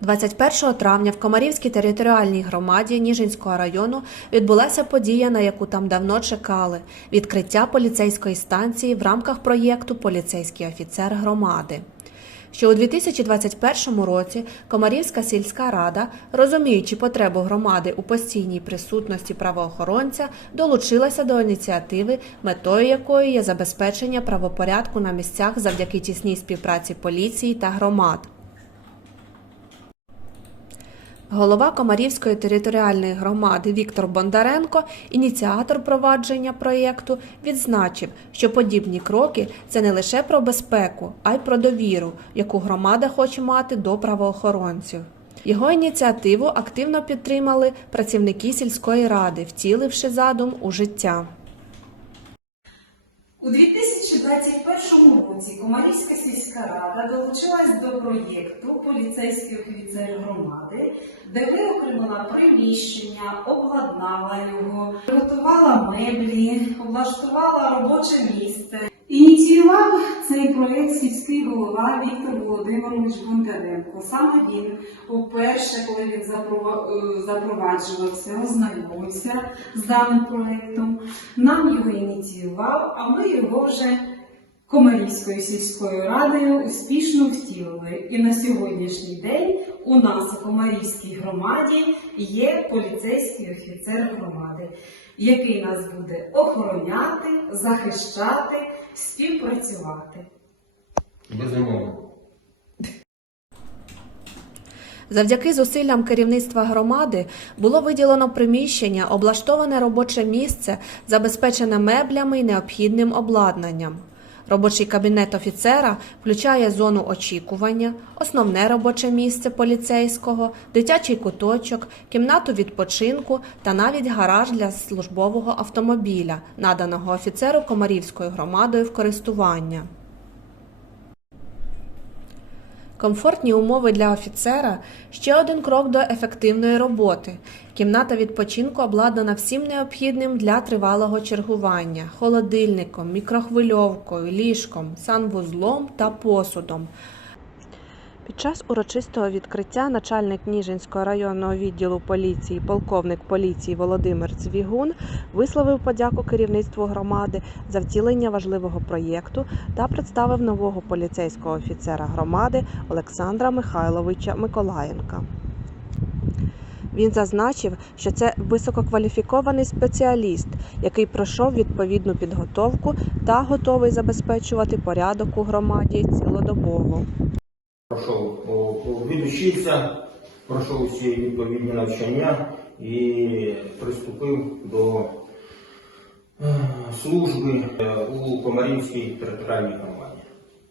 21 травня в Комарівській територіальній громаді Ніжинського району відбулася подія, на яку там давно чекали – відкриття поліцейської станції в рамках проєкту Поліцейський офіцер громади. Що у 2021 році Комарівська сільська рада, розуміючи потребу громади у постійній присутності правоохоронця, долучилася до ініціативи, метою якої є забезпечення правопорядку на місцях завдяки тісній співпраці поліції та громад. Голова Комарівської територіальної громади Віктор Бондаренко, ініціатор провадження проєкту, відзначив, що подібні кроки це не лише про безпеку, а й про довіру, яку громада хоче мати до правоохоронців. Його ініціативу активно підтримали працівники сільської ради, втіливши задум у життя. У 2021 році Комарівська сільська рада долучилась до проєкту Поліцейський офіцер громади, де виокремила приміщення, обладнала його, приготувала меблі, облаштувала робоче місце. Ініціював цей проєкт сільський голова Віктор Володимирович Бондаренко. Саме він уперше, коли він е, запроваджувався, ознайомився з даним проєктом, нам його ініціював, а ми його вже Комарівською сільською радою успішно втілили. І на сьогоднішній день у нас у Комарівській громаді є поліцейський офіцер громади, який нас буде охороняти, захищати, співпрацювати. Безумовно. Завдяки зусиллям керівництва громади було виділено приміщення, облаштоване робоче місце, забезпечене меблями і необхідним обладнанням. Робочий кабінет офіцера включає зону очікування, основне робоче місце поліцейського, дитячий куточок, кімнату відпочинку та навіть гараж для службового автомобіля, наданого офіцеру Комарівською громадою в користування. Комфортні умови для офіцера ще один крок до ефективної роботи. Кімната відпочинку обладнана всім необхідним для тривалого чергування: холодильником, мікрохвильовкою, ліжком, санвузлом та посудом. Під час урочистого відкриття начальник Ніжинського районного відділу поліції, полковник поліції Володимир Цвігун висловив подяку керівництву громади за втілення важливого проєкту та представив нового поліцейського офіцера громади Олександра Михайловича Миколаєнка. Він зазначив, що це висококваліфікований спеціаліст, який пройшов відповідну підготовку та готовий забезпечувати порядок у громаді цілодобово. Пройшов відучився, пройшов усі відповідні навчання і приступив до е, служби е, у Комарівській територіальній громаді.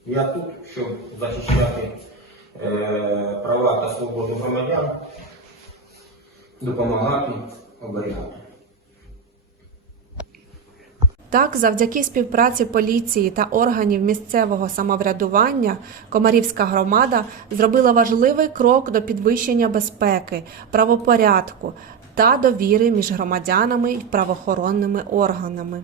Я тут, щоб захищати е, права та свободу громадян, допомагати, оберігати. Так, завдяки співпраці поліції та органів місцевого самоврядування Комарівська громада зробила важливий крок до підвищення безпеки, правопорядку та довіри між громадянами і правоохоронними органами.